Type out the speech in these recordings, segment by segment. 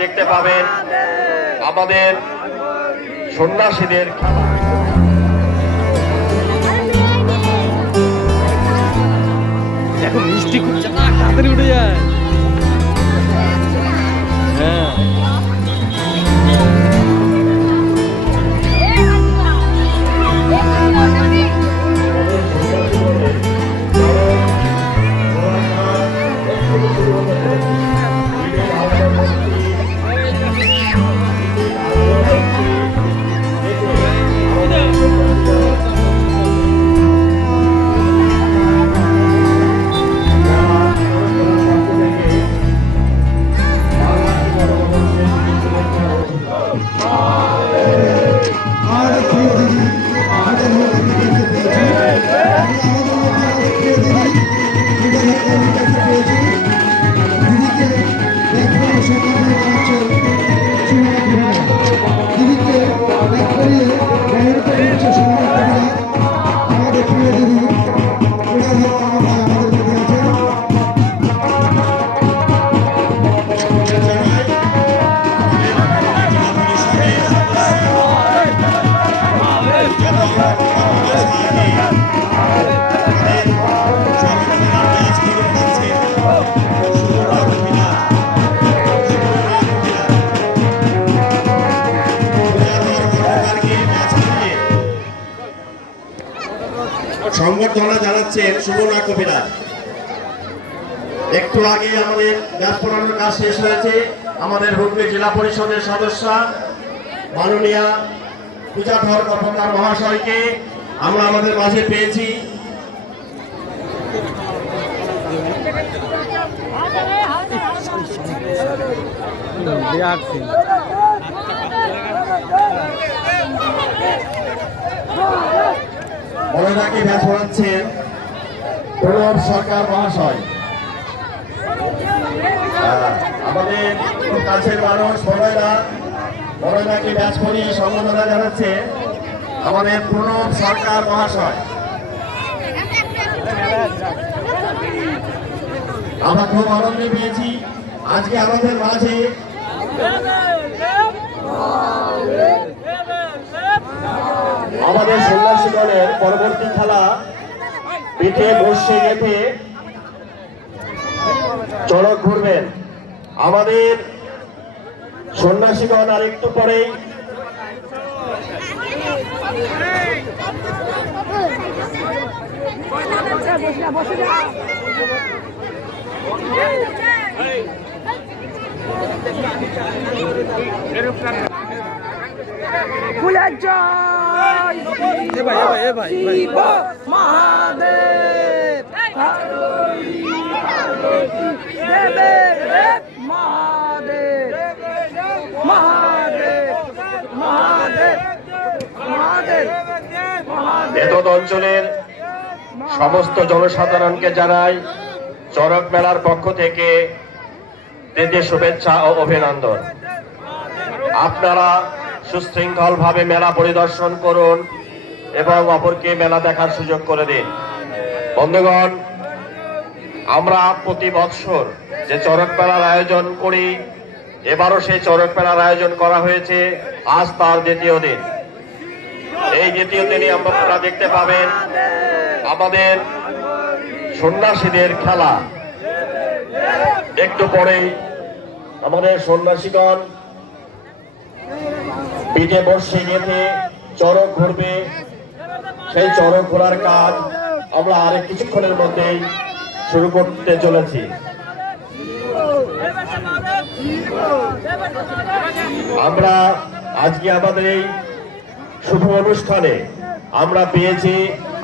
দেখতে পাবেন আমাদের সন্ন্যাসীদের এখন মিষ্টি খুব তাড়াতাড়ি উঠে যায়। হ্যাঁ। সংবর্ধনা জানাচ্ছেন সুবর্ণা কবিরা। একটু আগে আমাদের গাছ পড়ানোর কাজ শেষ হয়েছে। আমাদের হুগলি জেলা পরিষদের সদস্য মাননীয়া পূজাধর কর্মকার মহাশয়কে আমরা আমাদের মাঝে পেয়েছি। রাখি ব্যাস পড়াচ্ছেন প্রণব সরকার মহাশয়। আমাদের কাছের মানুষ মনে মনোনাকে ব্যাস করি সম্বোধনা জানাচ্ছে আমাদের প্রণব সরকার মহাশয়। আমরা খুব আনন্দ পেয়েছি। আজকে আমাদের মাঝে আমাদের সন্ন্যাসীগণের পরবর্তী খেলা পিঠে বসে গেঁথে চড়ক ঘুরবেন। আমাদের সন্ন্যাসীগণ আর একটু পরেই ফুলের জয় শিব মহাদেব দেবের মহাদেব মহাদেব মহাদেব মহাদেব মহাদেব। বেদত অঞ্চলের সমস্ত জনসাধারণকে জানাই চড়ক মেলার পক্ষ থেকে প্রীতি শুভেচ্ছা ও অভিনন্দন। আপনারা সুশৃঙ্খল ভাবে মেলা পরিদর্শন করুন। এবং অপরকে মেলা দেখার সুযোগ করে দিন। বন্ধুগণ, আমরা প্রতি বৎসর যে চড়ক মেলার আয়োজন করি, এবারও সেই চরক মেলার আয়োজন করা হয়েছে। আজ তার দ্বিতীয় দিন। এই দ্বিতীয় দিনে আপনারা দেখতে পাবেন আমাদের সন্ন্যাসীদের খেলা। একটু পরেই আমাদের সন্ন্যাসীগণ পিঠে বসে গেঁথে চরক ঘুরবে সেই চড়ক ঘোরার কাজ আমরা আরেক কিছুক্ষণের মধ্যেই শুরু করতে চলেছি। আমরা আজকে আমাদের এই শুভ অনুষ্ঠানে আমরা পেয়েছি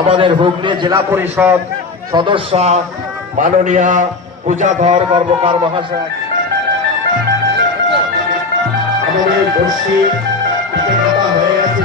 আমাদের হুগলি জেলা পরিষদ সদস্য মাননীয়া পূজাধর কর্মকার মহাশয়। আমাদের বর্ষি হয়ে গেছে।